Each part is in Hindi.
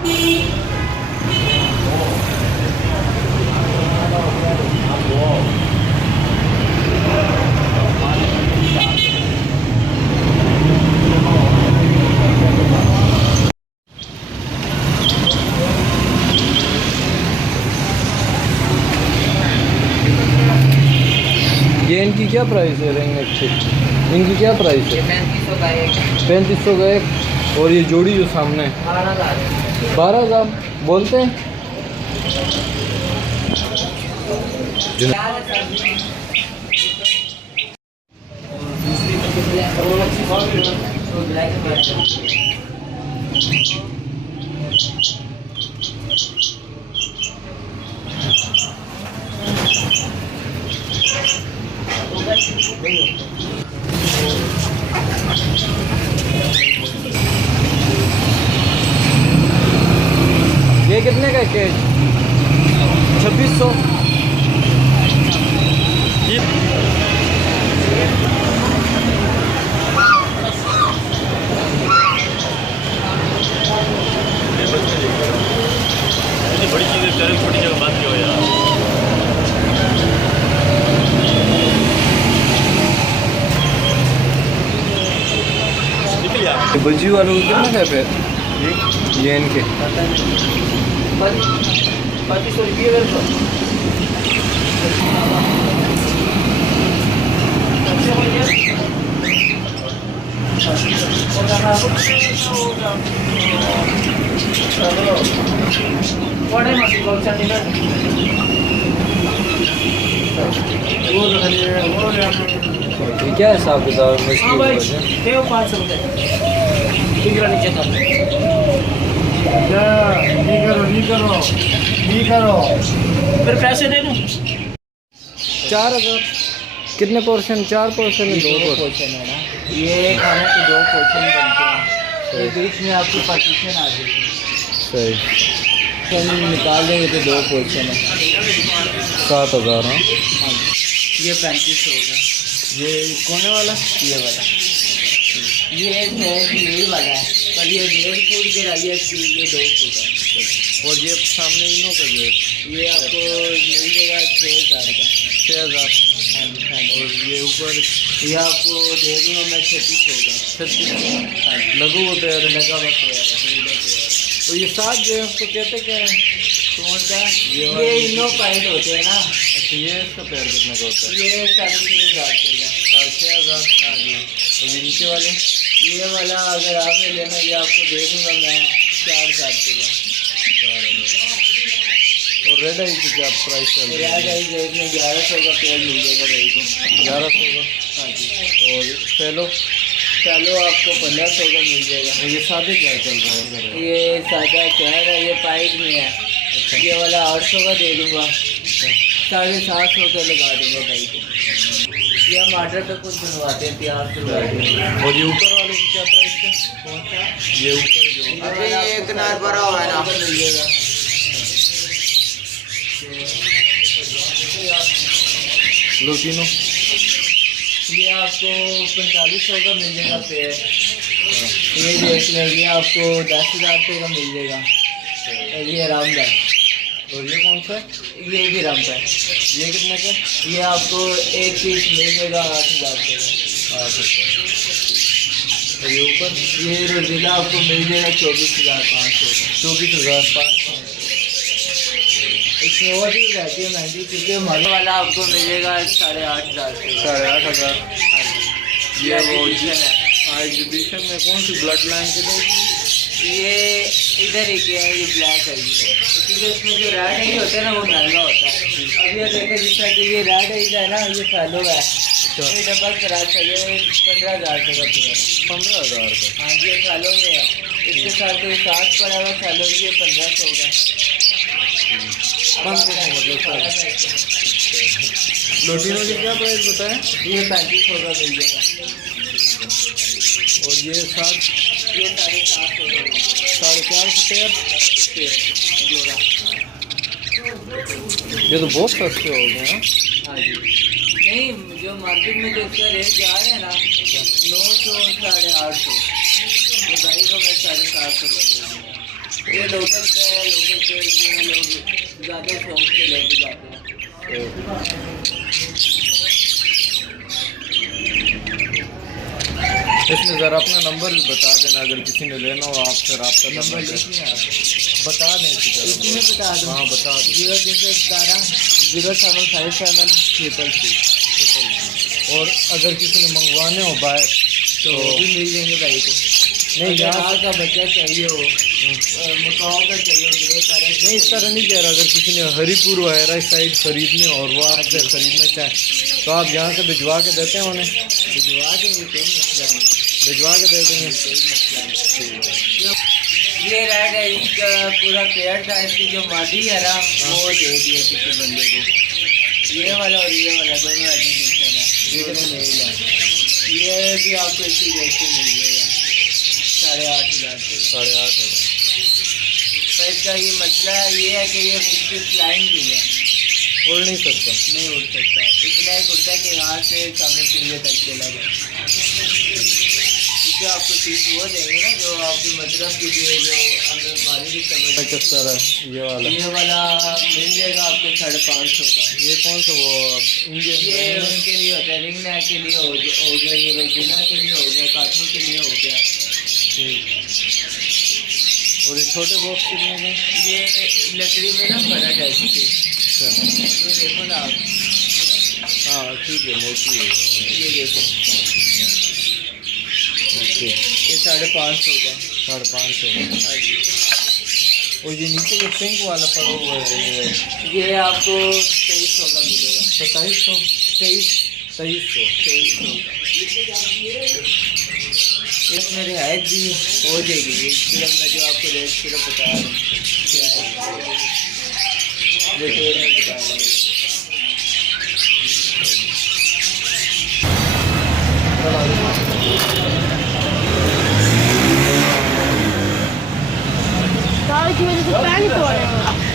ये इनकी क्या प्राइस है रिंग अच्छी? इनकी क्या प्राइस है? 3500 का एक। 3500 का एक। और ये जोड़ी जो सामने है 12,000। 12,000 बोलते हैं। ये कितने का केज? 2600। बड़ी चीज़ें चरण छोटी जगह बात क्यों यार। बजी वालों को कितना है फिर ये इनके? 3500 रुपये। क्या हिसाब किताब में? हाँ भाई 500 रुपये नीचे कर। नहीं करो फिर पैसे दे दूँ। 4000 कितने पोर्शन? 4 पोर्शन है? 2 पोर्शन है ना, ये खाने के 2 पोर्शन बनते हैं। ये बीच में आपकी पार्टीशन आ जाएगी। सही। तो निकाल देंगे तो 2 पोर्शन है। 7000। हाँ ये 3500 होगा। ये कोने वाला? ये वाला ये है यही वाला है, पर ये 1.5 फुट के रही है, ये 2 फुट है। और ये सामने इनों का जो है ये आपको मिल जाएगा 6000 का। 6000। और ये ऊपर ये आपको दे दूँगा मैं 3600 का। 36 लगू हुआ पेयर है। लगा हुआ पेयर है। और ये 7 जो है उसको कहते क्या है? कौन सा? ये इनो पाइट होते हैं ना। अच्छा ये इसका पेयर कितने का होता है? ये 6,500 का। 6000। हाँ जी। और ये नीचे वाले? ये वाला अगर आपने लेना ये आपको दे दूँगा मैं 4,700 का। 4000। और रेड आई की क्या प्राइस चल रही है? रेड रेट में 1100 का पेयर मिल जाएगा भाई को। 1100 का। हाँ जी। और फेलो? चलो आपको 1500 का मिल जाएगा। और ये सादे क्या चल रहा है? ये सादा क्या है, ये पाइप में है। ये वाला 800 का दे दूँगा। 750 का लगा दूँगा भाई को। ये हम ऑर्डर पे कुछ बनवाते हैं, तैयार करवाते हैं। और ये ऊपर वाले की क्या प्राइस है? कौन सा? ये ऊपर जो अभी ये किनार भरा हुआ है ना, मिलेगा। लोटिनो? ये आपको 4500 का मिल जाएगा पेयर। ये देख लें, ये आपको 10,000 रुपये का मिल जाएगा। और ये आराम का। और ये कौन सा है? ये भी आराम का है। ये कितने का? ये आपको एक पीस मिल जाएगा 8,000 रुपये का। 8,000। और ये ऊपर? ये रोजिला आपको मिल जाएगा 24,500 का। 24,500। इसमें और भी रहती है महंगी, क्योंकि मॉडल वाला आपको मिलेगा 8,500 रुपये का। 8,500। हाँ जी। ये वो एग्जीबिशन है। एग्जीबिशन में कौन सी ब्लड लाइन के लिए? ये इधर ही के है, ये ब्लैक है ये, क्योंकि इसमें जो रेड है होता है ना वो महंगा होता है। अब ये देखें जिस तरह कि ये रेड है ना, ये फैलो है। ये डबल क्रास है, ये 15,000 का पेयर है। 15,000 का। हाँ ये फैलो में है। इसके साथ ये 60 पड़ा हुआ फैलो, ये 1500 का। 1500 मतलब लोटिनो की क्या प्राइस बताएं? ये 3500 का मिल जाएगा। और ये 7? ये 450 का। 450 पेयर जोड़ा। ये तो बहुत सस्ते हो गए हैं। हाँ जी। नहीं, जो मार्केट में जो इसका रेट जा रहे हैं ना 900 850, ये भाई को मैं 750 का दे दूँगा। ये लोकल का है, लोकल के में लोग ज़्यादा शौक से लेके जाते हैं। इसमें ज़रा अपना नंबर भी बता देना, अगर किसी ने लेना हो आपसे रब्ता नंबर करना लिखिए आप, बता दें इसी तरह। इसी में बता दो। हाँ बता दें। 03757 और अगर किसी ने मंगवाने हो बाहर तो वो भी मिल जाएंगे भाई को। नहीं अगर यहाँ हाथ का बच्चा चाहिए हो, मकाओ का चाहिए हो, ग्रे पैरेट नहीं इस तरह नहीं कह रहा, अगर किसी ने हरीपुर वगैरह साइड खरीदने हो और वो आपसे खरीदना चाहें तो आप यहाँ से भिजवा के देते हैं उन्हें? भिजवा देंगे, कोई मसला नहीं, भिजवा के दे देंगे। कोई मसला नहीं। ये रेड है, इसका पूरा पेयर था, इसकी जो मादी है ना वो दे दिए किसी बंदे को। ये वाला और ये वाला दोनों एजुकेशन है, ये दोनों मेल है। ये भी आपको इसी रेट से मिल जाएगा 8,500 से। 8,500। तो इसका ये मसला ये है कि ये इसकी फ्लाइंग नहीं है, उड़ नहीं सकता। नहीं उड़ सकता। इतना एक उड़ता है कि यहाँ से सामने पिंजरे तक चला गया। क्योंकि आपको चीज़ वो देंगे ना जो आपकी मतलब के लिए जो हमारी भी समझ। किस तरह ये वाला मिल जाएगा आपको 550 का। ये कौन सा वो इंडियन? ये उनके लिए होता है, रिंग नेक के लिए हो गया, ये रोजीना के लिए हो गया, काठों के लिए हो गया। और ये छोटे बॉक्स कितने में? ये लकड़ी में ना फर्क है इसके। ये देखो ना आप, हाँ ठीक है, मोटी है ये देखो, ओके। ये 550 का। 550। हाँ जी। और ये नीचे जो पिंक वाला पड़ा हुआ है ये आपको 2300 का मिलेगा। 2700। 2300। इसमें रिहायत भी हो जाएगी। ये सिर्फ मैं जो आपको रेट सिर्फ बता रहा हूँ, डिटेल में बता रहा हूँ।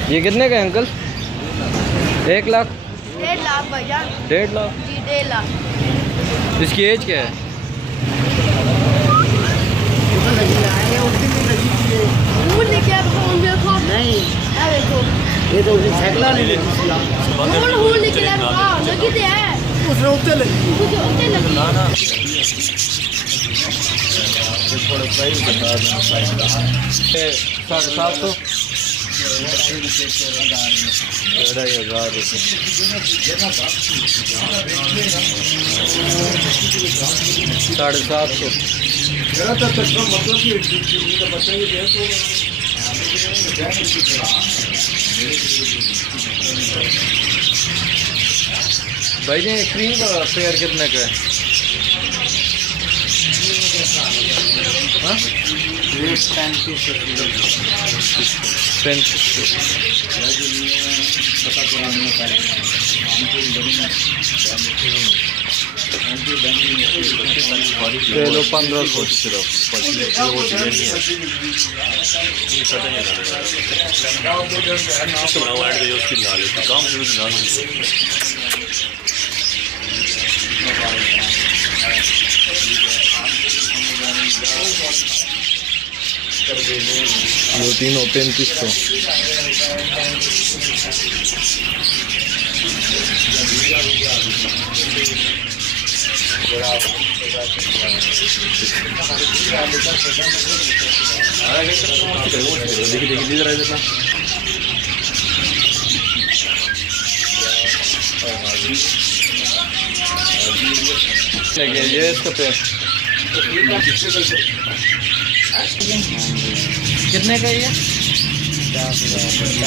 ये कितने का है अंकल? 1 लाख? 1.5 लाख भाईजान। 1.5 लाख? जी 1.5 लाख। इसकी एज क्या है? फूल लेके आप फोन देखो। नहीं देखो उसके बाद फूल लेके आप हाँ लगी तो है उसने उत्ते लगी। कुछ होते लगी। ना ना थोड़ा प्राइस बता देना। 750। 2,500 रुपये। 750। भाई जी क्रीम का पेयर कितने का है? हाँ? 3,500। ये इसका पे कितने का ये?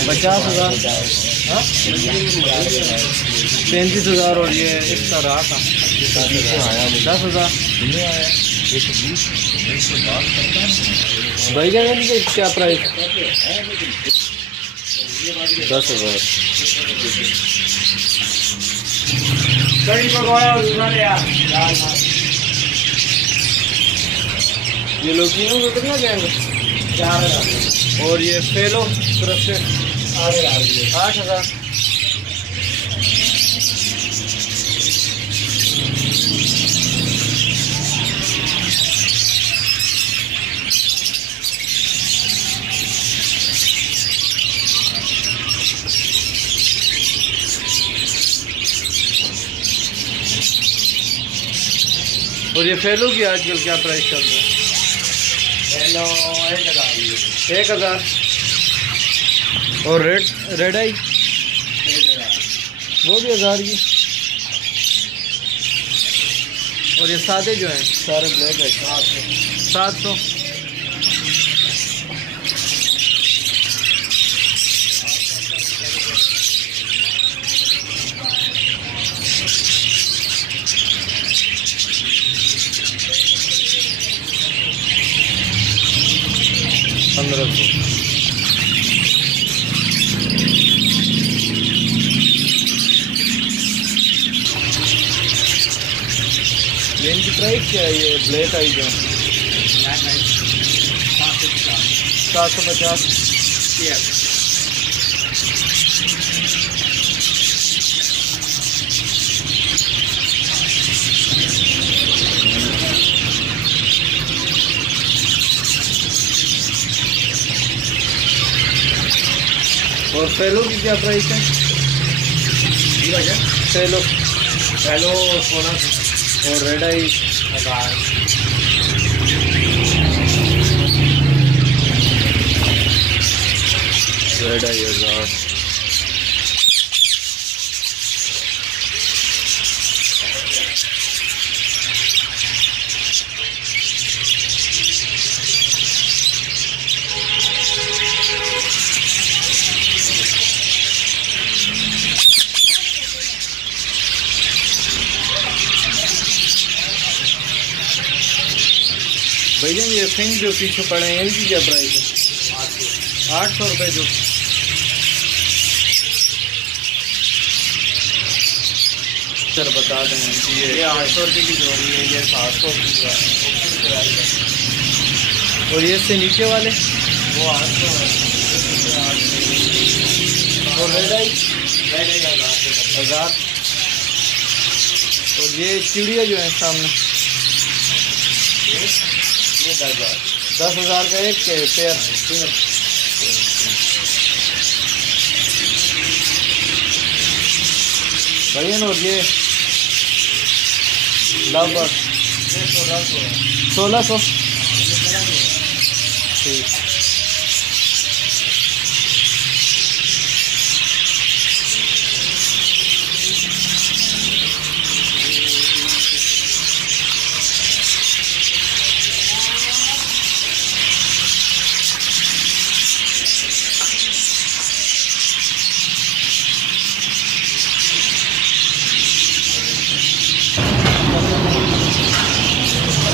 50,000। 35,000। और ये इसका रहा था 10,000। भाई जान इनके क्या प्राइस? 10,000। ये लोकियों को कितना जाएंगे? 4,000। और ये फेलो क्रस्टेड 8,000। और ये फेलो की आजकल क्या प्राइस चल रहा है? हेलो 1000। और रेड आई वो भी 1000 की। और ये सादे जो हैं सारे ब्लैक है 700। ये इनकी प्राइस क्या है? ये ब्लैक आई जो 750। और फेलो की क्या प्राइस है? फेलो 1600। और रेड आई 1000। रेड आई 1000। भैया ये फिंग जो पीछे पड़े हैं इनकी क्या प्राइस है? 800 रुपये जो। सर बता दें कि ये 800 रुपये की जोड़ी है, ये 700 की है। और ये इससे नीचे वाले वो 800 है। और रेड आई 1000। और ये चिड़िया जो है सामने ये 10,000। 10,000 का एक पेयर। भैया और ये लगभग 1600। ठीक।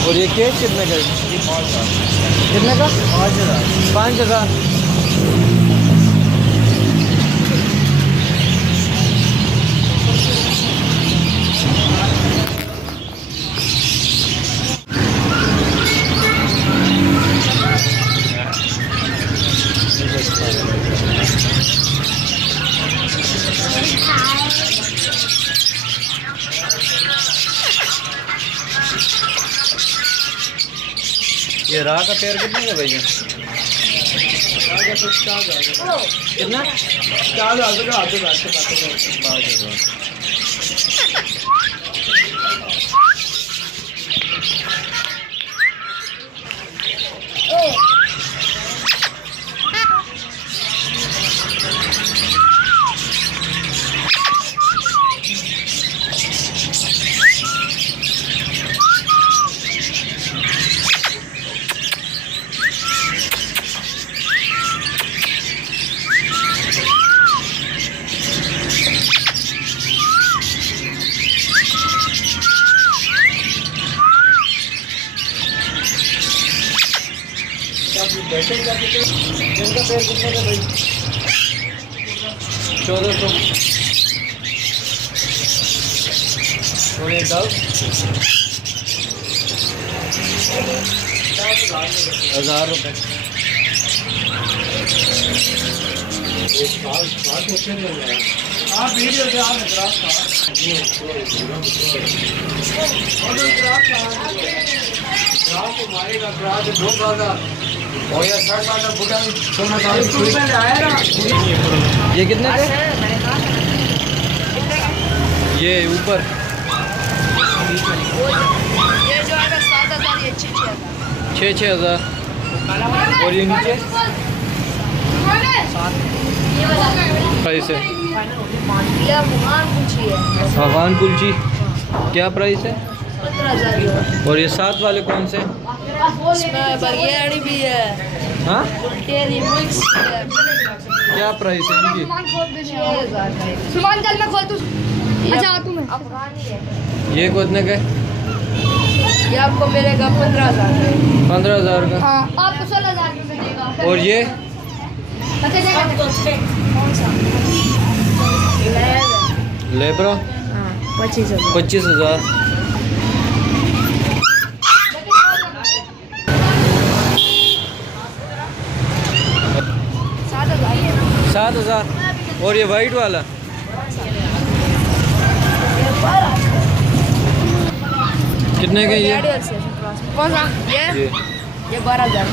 और ये केक कितने का है? 5,000। कितने का? 5,000। 5000। ये राह का पेड़ कितने का भैया? कितना? 4,000 का आते बात। बैठे क्या कितने? इनका पेड़ कितने का भाई? 1400। और ये डब 1000 रुपये। आप वीडियो से आप ग्राफ को मारेगा ग्राफ 2,000 और या 60,000 बुढ़ा ये कितने के? ये ऊपर ये जो 6,000। और ये नीचे प्राइस है। अफगान कुल्ची क्या प्राइस है? 15,000। और ये साथ वाले कौन से? इसमें बिरयानी भी है, हाँ तेरी मिक्स है। क्या प्राइस है इनकी? 6,000 सामान चल मैं खोल तू। अच्छा तुम्हें ये कितने का है? ये आपको मिलेगा 15,000 का। 15,000 का। हाँ आपको 16,000 में मिलेगा। और ये अच्छा देखो कौन सा लेब्रा? हाँ 25,000। 25,000। सात हज़ार। और ये वाइट वाला कितने का ये? कौन सा? ये 12,000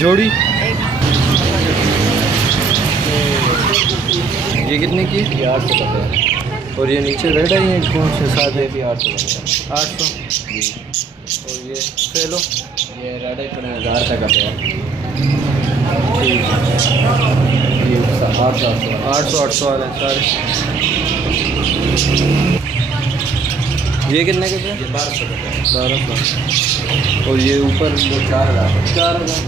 जोड़ी। एक। ये कितने की? ये 800 का है। और ये नीचे रेड है, ये कौन से साथ है? ये 800 का 800। और ये फेलो है। ये रेड 1000 तक का है। ठीक है। ये 800 800 वाले सारे। ये कितने के थे? ये 1200 का है। 1200। और ये ऊपर वो 4000 4,000।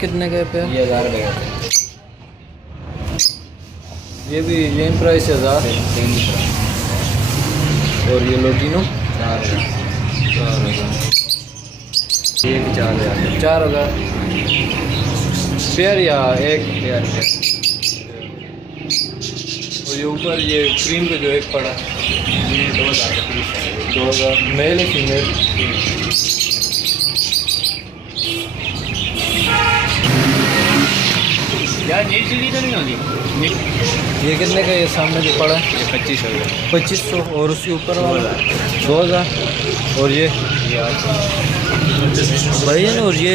कितने के पे? ये 1000 का है। ये भी यही प्राइस है 1000। और ये लोटिनो 4000। 4,000। ये भी 4000 है। 4,000 पेयर या एक पेयर? और ये ऊपर ये क्रीम पे जो एक पड़ा ये 2000 का पीस है। 2,000। मेल है फीमेल? यार ये सीढ़ी तो नहीं होगी। ये कितने का? ये सामने जो पड़ा है ये 2500 का। 2500। और उसके ऊपर वाला 2,000। और ये 800 भाई है ना। और ये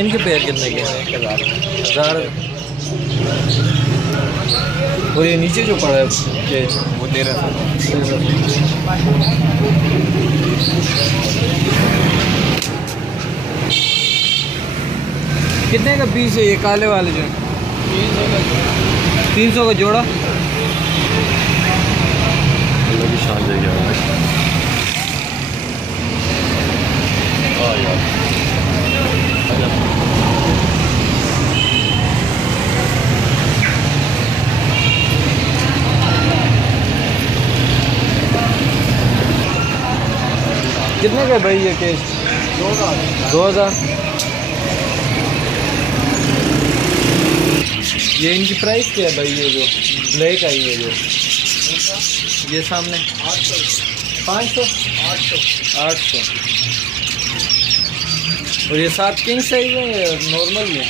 इनके पेयर कितने के? 1,000। और ये नीचे जो पड़ा है ये वो 1300 कितने का पीस है ये काले वाले जो? 300 का जोड़ा। भी शान जाएगा। यार कितने का भाई ये केस? 2,000। ये इनकी प्राइस क्या है भाई? ये जो ब्लैक आई है जो ये सामने 500। 800। और ये 7 किंग साइज है या नॉर्मल है?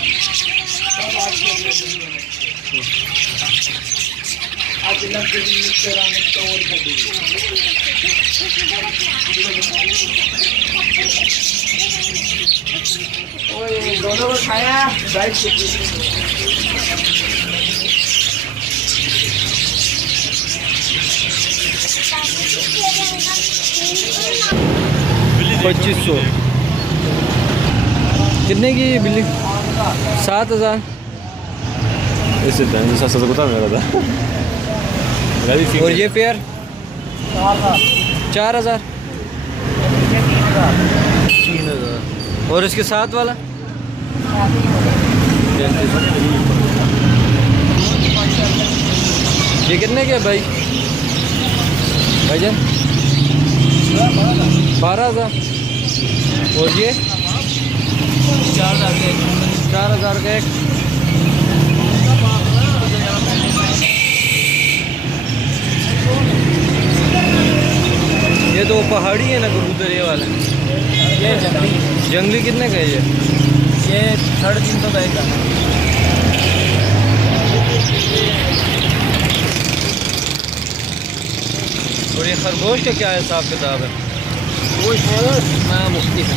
दोनों को खाया राइट। 2500। कितने की ये बिल्ली? 7,000। इससे जैसा कुछ मेरा था। और ये पेयर 4,000। 3,000। और इसके साथ वाला ये कितने के भाई? भाईजान 12,000। और ये 4,000 का एक। ये तो पहाड़ी है ना कबूतर ये वाला? ये जंगली कितने का है ये? 350 का एक है। और ये खरगोश का क्या हिसाब किताब है? हाँ मुफ्ती है।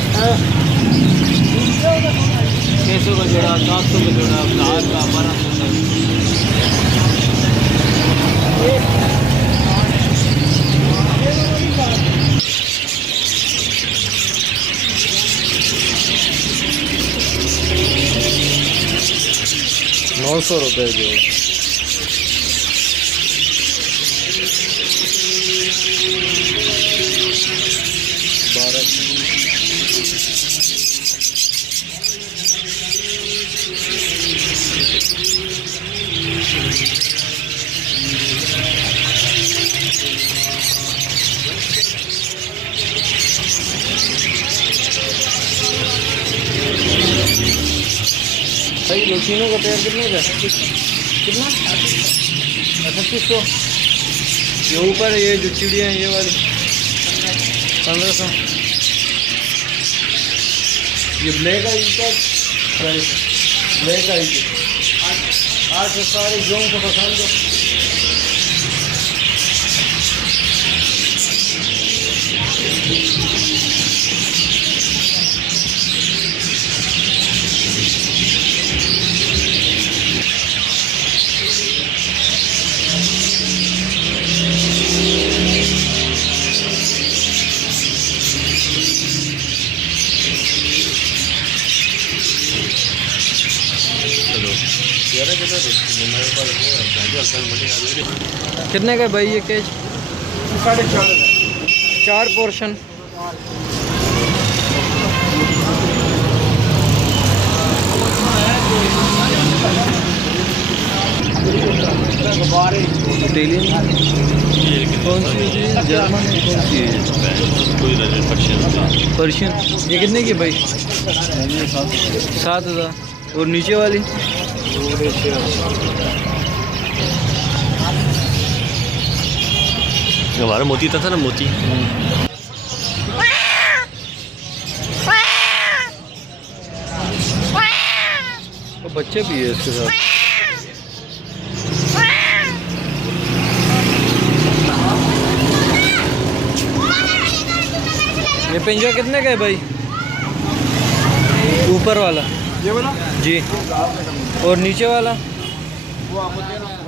600 का जोड़ा, 700 का जोड़ा, 1000 का, 1200 का। 900 रुपये जोड़। भाई दो तीनों का पेयर कितने का? कितना? 3800। ये ऊपर ये जो चिड़िया है ये वाली 1500। ये ब्लैक आई का प्राइस, ब्लैक आई की 800। सारे जो को पसंद हो। कितने का भाई ये केज? 4.5 4 पोर्शन। इटालियन कौन सी है? जर्मन कौन सी है? पर्शियन। ये कितने की भाई? 7000। और नीचे वाली? हमारा मोती था ना, मोती। तो बच्चे भी है इसके साथ। ये पिंजरा कितने का है भाई? ऊपर वाला? ये वाला जी। और नीचे वाला? वो आपको देना